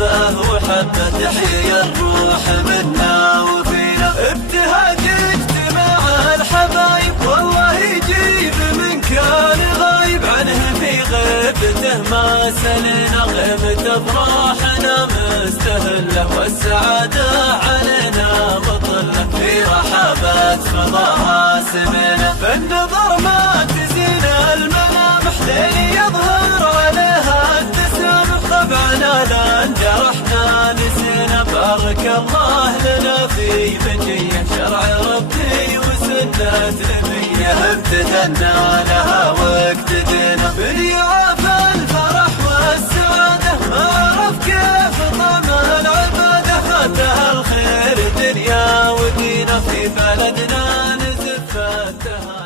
حبه وحبه تحيي الروح منا وفينا. ابتهاج اجتماع الحبايب والله يجيب من كان غايب عنه في غيبته ما سلنا. غيبة افراحنا مستهله والسعاده علينا مطله. في رحابات فضاها سمنا فالنظر ما تزين الملامح لين يظهر عليها التسامح. طبعنا لا انجرحنا نسينا بارك الله لنا في بنية شرع ربي وسنة نبيه. امتثلنا لها واقتدينا باليعافى الفرح والسعادة. ما عرف كيف طعم العبادة خدها الخير دنيا ودينا. في بلدنا نزف التهاني